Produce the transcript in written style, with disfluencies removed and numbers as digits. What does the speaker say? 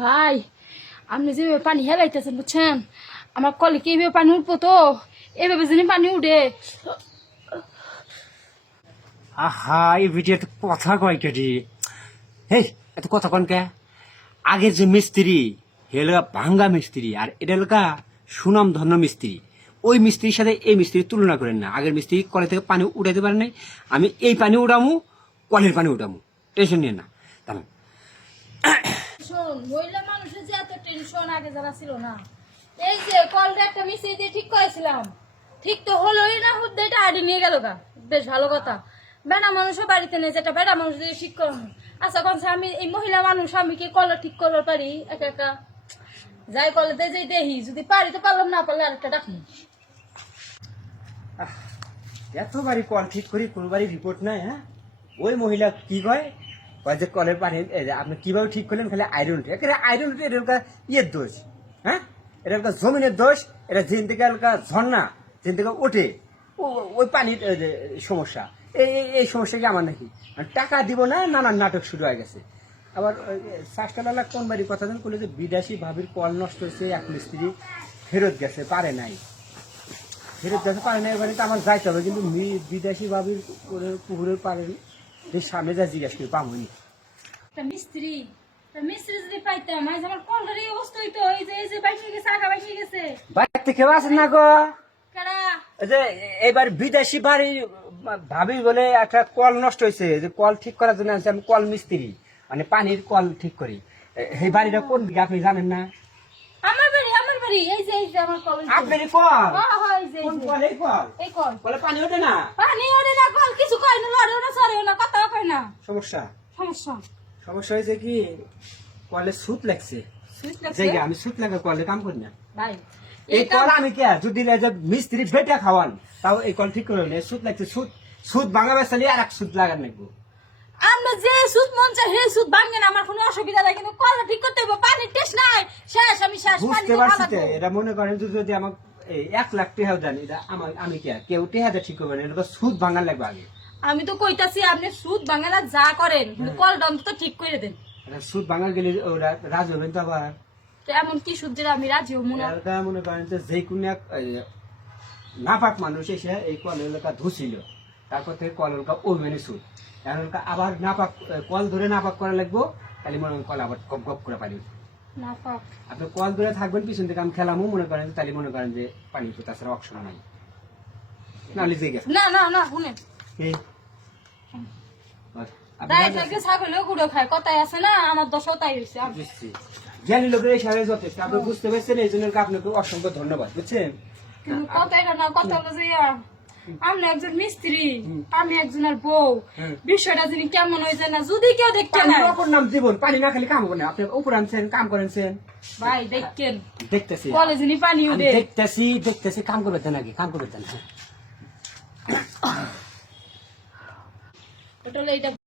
ভাই আপনি যেভাবে পানি হেলাইতেছেন বুঝছেন, আমার কলে কি এইভাবে পানি উঠবো তো, এভাবে যদি পানি উঠে। আহা এই ভিডিও এত কথা কয় কেটি, হেই এত কথা কন কে? আগের যে মিস্ত্রি হেলগা ভাঙ্গা মিস্ত্রি আর এটা এলাকা সুনাম ধন্য মিস্ত্রি। ওই মিস্ত্রির সাথে এই মিস্ত্রির তুলনা করেন না। আগের মিস্ত্রি কলে থেকে পানি উঠাইতে পারে নাই, আমি এই পানি উঠামু, কলের পানি উঠামু, টেনশন নিয়ে না। তাহলে শোন, মহিলা মানুষের যে এত টেনশন আগে যারা ছিল না, এই যে কলটা একটা মিশিয়ে দিয়ে ঠিক করেছিলাম, ঠিক তো হলোই না, হুদ্দে এটা আড়ি নিয়ে গেল গা। বেশ ভালো কথা, বেড়া মানুষও বাড়িতে নেই, যেটা বেড়া মানুষ দিয়ে ঠিক করানো। আচ্ছা কনসে আমি এই মহিলা মানুষ, আমি কি কল ঠিক করতে পারি একা একা? যাই কলে যাই দেখি, যদি পারি তো পারলাম, না পারলে আরেকটা ডাকি। এত বাড়ি কল ঠিক করি, কোন বাড়ি রিপোর্ট নাই। হ্যাঁ, ওই মহিলা কি কয়, কয় যে কলের পানি আপনি কিভাবে ঠিক করলেন, খালি আয়রন এখানে আয়রন এটা ইয়ের দোষ। হ্যাঁ, এটা জমিনের দোষ। এটা যেদিন থেকে ঝর্ণা যেদিন থেকে ওঠে ওই পানির সমস্যা। এই সমস্যা কি আমার নাকি? টাকা দিব না, নানান নাটক শুরু হয়ে গেছে। আবার শাসকালা কোন বাড়ির কথা যেন করলো যে বিদেশি ভাবির কল নষ্ট হয়েছে, এক মিস্ত্রি ফেরত গেছে, পারে নাই, ফেরত গেছে পারে নাই। এবারে তো আমার যাইতে হবে, কিন্তু বিদেশি ভাবির পুকুরের পারে সামনে যা জিজ্ঞাসা করি পাবনি। মিস্ত্রি মিস্ত্রি যদি পাইতাম, আজ আমার কলটার এই অবস্থা হইতো। এই যে বাইকে গেছে, আগা বাইকে গেছে। বাড়িতে কেউ আছেন না গো? কেডা? এই যে এবার বিদেশি বাড়ি ভাবি বলে একটা কল নষ্ট হয়েছে, যে কল ঠিক করার জন্য আনছি। আমি কল মিস্ত্রি, মানে পানির কল ঠিক করি। এই বাড়িটা কোন দিকে আপনি জানেন না? আমার বাড়ি এই যে আমার কল। আপনারই কল? হ্যাঁ হ্যাঁ, এই যে কোন কল? এই কল? এই কল। কলে পানি ওঠে না? পানি ওরে না, কল কিছু কয় না, লড়েও না, সরেও না, কথাও কয় না। সমস্যা সমস্যা সমস্যা হয়েছে কি, কলে সুত লাগছে। সুইচ লাগছে জায়গা আমি সুত লাগা কলে কাম করি না। ভাই। এই কল আমি কে যদি মিস্ত্রি বেটা খাওয়ান, তাও এই কল ঠিক করে সুত লাগছে। সুত ভাঙা বেসালি আর এক সুত লাগার নাকবো। আমরা যে সুদ মন চাই হে সুদ ভাঙে না, আমার কোনো অসুবিধা নাই, কিন্তু কল ঠিক করতে হবে। পানি টেস্ট নাই, শেষ, আমি শেষ। বুঝতে পারছি তো, এটা মনে করেন যদি আমার 1 লাখ টাকাও দেন, এটা আমি কে কেউ টেহাতে ঠিক করবেন, এটা সুদ ভাঙার লাগবে আগে। আমি তো কইতাছি আপনি সুদ ভাঙে না যা করেন, কিন্তু কলটা অন্তত ঠিক করে দেন। সুদ ভাঙার গেলে ওরা রাজি হবেন তো আবার। তো এমন কি সুদ যেটা আমি রাজি হবো না? এলাকা মনে করেন যে যে কোনো এক নাপাক মানুষ এসে এই কল এলাকা ধুছিল, তারপর থেকে কল এলাকা ওই মানে সুদ। এখন আবার নাপাক কল ধরে নাপাক করা লাগবো, তাহলে মনে করেন কল আবার গপ গপ করে পানি উঠবে। না পাক আপনি কল ধরে থাকবেন, পিছন থেকে আমি খেলামও মনে করেন, তাহলে মনে করেন যে পানি উঠবে, তাছাড়া অপশন নাই। নাহলে যে গেছে না না না, শুনেন রাইট লাগে ছাগলেও গুঁড়ো খায়, কথাই আছে না, আমার দশও তাই হয়েছে। জ্ঞানী লোকের এই সাথে যথেষ্ট, আপনি বুঝতে পেরেছেন, এই জন্য আপনাকে অসংখ্য ধন্যবাদ, বুঝছেন? কিন্তু কথাই না, কথা হলো যে আমি একজন মিস্ত্রি, আমি একজনের বউ, বিষয়টা যিনি কেমন হয়েছে না, যদি কেউ দেখতে না। অপর নাম জীবন, পানি না খালি কাম হবে না। আপনি উপর আনছেন, কাম করেছেন ভাই দেখেন, দেখতেছি কলে যিনি পানি উঠে, দেখতেছি কাম করবে দেন, আগে কাম করবে দেন। ওটা হলো এইটা।